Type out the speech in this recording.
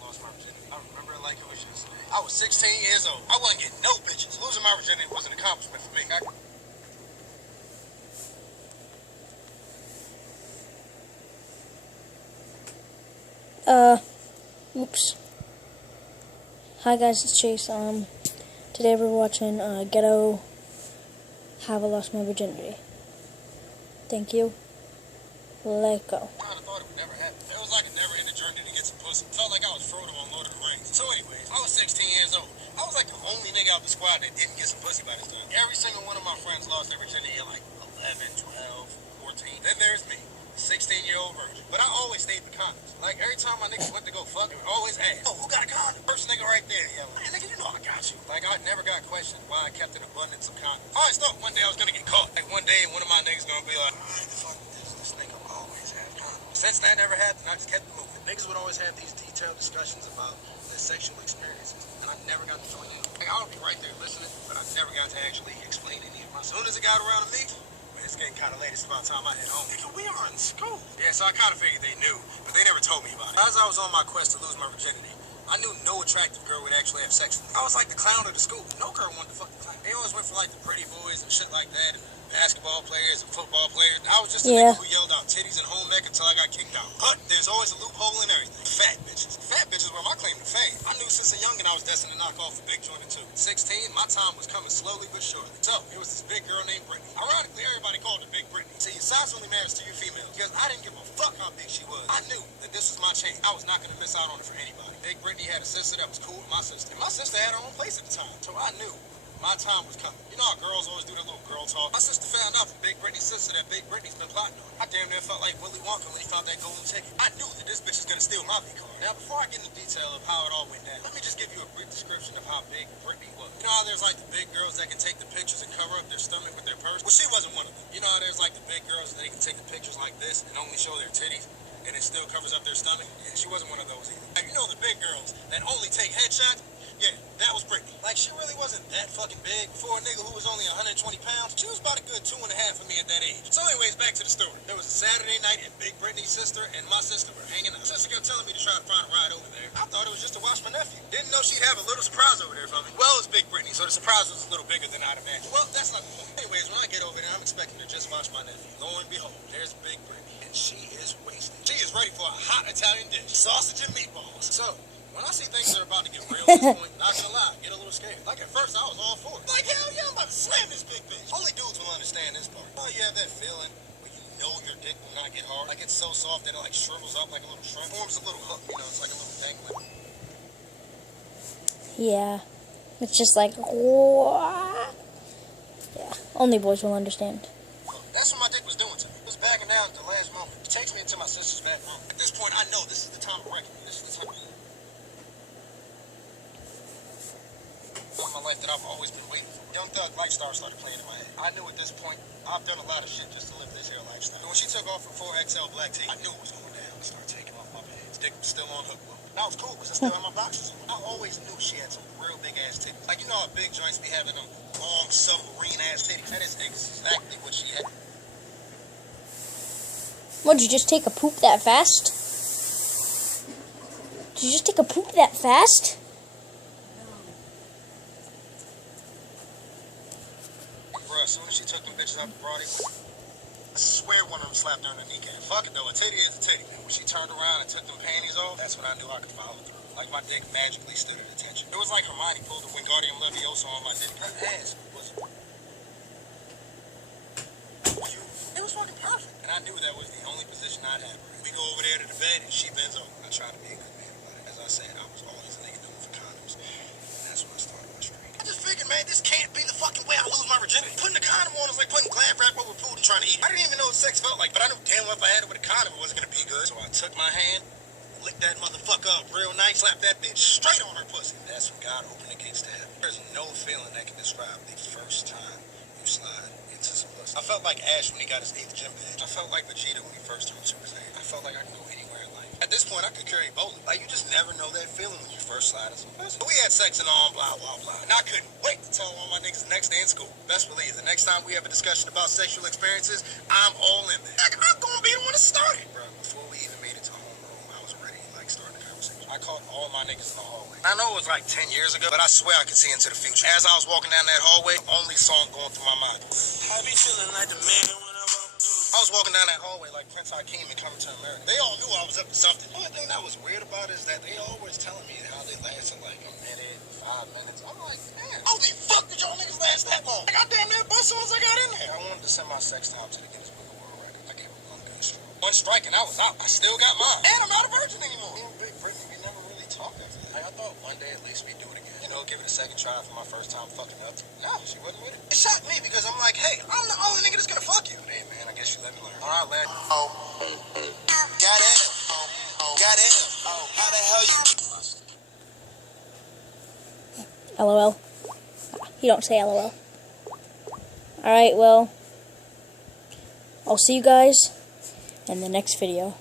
lost my virginity. I remember it like it was yesterday. I was 16 years old. I wasn't getting no bitches. Losing my virginity was an accomplishment for me. Oops. Hi guys, it's Chase. Today we're watching, Ghetto, Have I Lost My Virginity. Thank you. Let go. I thought it would never happen. It was like a never-ending journey to get some pussy. Felt like I was Frodo on Lord of the Rings. So anyways, I was 16 years old. I was like the only nigga out the squad that didn't get some pussy by this time. Every single one of my friends lost their virginity at like 11, 12, 14. Then there's me, 16-year-old virgin. But I always stayed with condoms. Like every time my niggas went to go fuck, they would always ask, "Oh, who got a condom?" First nigga right there, yeah. Hey nigga, you know I got you. Like I never got questioned why I kept an abundance of condoms. I always thought one day I was gonna get caught. Like one day one of my niggas gonna be like, "Alright, the fuck this nigga always have condoms." Since that never happened, I just kept it moving. Niggas would always have these detailed discussions about their sexual experiences, and I never got to join in. Like I would be right there listening, but I never got to actually explain any of my. As soon as it got around to me, it's getting kind of late. It's about time I head home. Nigga, we are in school. Yeah, so I kind of figured they knew, but they never told me about it. As I was on my quest to lose my virginity, I knew no attractive girl would actually have sex with me. I was like the clown of the school. No girl wanted to fuck the clown. They always went for like the pretty boys and shit like that, and basketball players and football players. I was just a nigga who yelled out titties and home ec until I got kicked out. But there's always a loophole in everything. Fat bitches. Fat bitches were my claim to fame. I knew since a youngin' I was destined to knock off a big joint or two. 16, my time was coming slowly but surely. So, it was this big girl named Brittany. Ironically, everybody called her Big Brittany. See, size only matters to you females, because I didn't give a fuck how big she was. I knew that this was my chance. I was not going to miss out on it for anybody. Big Brittany had a sister that was cool with my sister, and my sister had her own place at the time. So I knew my time was coming. You know how girls always do their little girl talk? My sister found out from Big Brittany's sister that Big Brittany's been plotting on her. I damn near felt like Willy Wonka when he found that golden ticket. I knew that this bitch is gonna steal my V-card. Now, before I get into detail of how it all went down, let me just give you a brief description of how big Brittany was. You know how there's like the big girls that can take the pictures and cover up their stomach with their purse? Well, she wasn't one of them. You know how there's like the big girls that they can take the pictures like this and only show their titties, and it still covers up their stomach? Yeah, she wasn't one of those either. Like, you know the big girls that only take headshots? Yeah, that was Brittany. Like, she really wasn't that fucking big. For a nigga who was only 120 pounds, she was about a good 2.5 for me at that age. So anyways, back to the story. There was a Saturday night, and Big Brittany's sister and my sister were hanging out. Sister kept telling me to try to find a ride over there. I thought it was just to watch my nephew. Didn't know she'd have a little surprise over there for me. Well, it was Big Brittany, so the surprise was a little bigger than I'd imagined. Well, that's not the point. Anyways, when I get over there, I'm expecting to just watch my nephew. Lo and behold, there's Big Brittany, and she is wasted. She is ready for a hot Italian dish, sausage and meatballs. So, when I see things that are about to get real at this point, not gonna lie, I get a little scared. Like at first I was all for it. Like hell yeah, I'm about to slam this big bitch. Only dudes will understand this part. Oh, you have that feeling where you know your dick will not get hard. Like it's so soft that it like shrivels up like a little shrimp. Forms a little hook, you know, it's like a little dangling. Yeah. It's just like, what? Yeah. Only boys will understand. That's what my dick was doing to me. It was backing down at the last moment. It takes me into my sister's bathroom. At this point, I know this is the time of reckoning. This is the time of my life that I've always been waiting for. Young Thug lifestyle started playing in my head. I knew at this point, I've done a lot of shit just to live this here lifestyle. But when she took off her 4XL black tee, I knew it was going down. I started taking off my pants. Dick was still on hook low. That was cool because I still had my boxers on. I always knew she had some real big ass titties. Like, you know how big joints be having them long submarine ass titties? That is exactly what she had. What, did you just take a poop that fast? Did you just take a poop that fast? As soon as she took them bitches out the body, I swear one of them slapped her in the kneecap. Fuck it though, a titty is a titty. When she turned around and took them panties off, that's when I knew I could follow through. Like my dick magically stood at attention. It was like Hermione pulled the Wingardium Leviosa on my dick. Her ass was beautiful. It was fucking perfect. And I knew that was the only position I'd have her in. We go over there to the bed and she bends over. I try to be a good man about it. As I said, I was always a nigga known for condoms. And that's when I started my streak. I just figured, man, this can't be the fucking way I lose my virginity. Putting a condom on is like putting Glad wrap over food and trying to eat. I didn't even know what sex felt like, but I knew damn well if I had it with a condom, it wasn't gonna be good. So I took my hand, licked that motherfucker up real nice, slapped that bitch straight on her pussy. That's when God opened the gates to heaven. There's no feeling that can describe the first time you slide into some pussy. I felt like Ash when he got his 8th gym badge. I felt like Vegeta when he first turned Super Saiyan. I felt like I could go anywhere in life. At this point, I could carry Ebola. Like, you just never know that feeling when you first slide into some pussy. We had sex and all, blah, blah, blah. And I couldn't wait to tell all my niggas the next day in school. Best believe, the next time we have a discussion about sexual experiences, I'm all in there. Like, I'm gonna be the one to start it. Bro, before we even made it to homeroom, I was already, like, starting the conversation. I caught all my I know it was like 10 years ago, but I swear I could see into the future. As I was walking down that hallway, only song going through my mind. I be feeling like the man when I walk through. I was walking down that hallway like Prince Hakeem and Coming to America. They all knew I was up to something. The only thing that was weird about it is that they always telling me how they lasted like a minute, 5 minutes. I'm like, man, how the fuck did y'all niggas last that long? I got damn near bust as soon as I got in there. I wanted to send my sex time to the Guinness Book of World Records. I gave it one good stroke. One strike and I was out. I still got mine. And I'm not a virgin anymore. Me and Big Brittany, we never really talked after that. Like, I thought one day at least we'd do it again. You know, give it a second try for my first time fucking up. No, she wasn't with it. It shocked me because I'm like, hey, I'm the only nigga that's gonna fuck you. Hey, man, I guess you let me learn. All right, lad. Oh. Got it. Got it. How the hell you... LOL. You don't say LOL. Alright, well, I'll see you guys in the next video.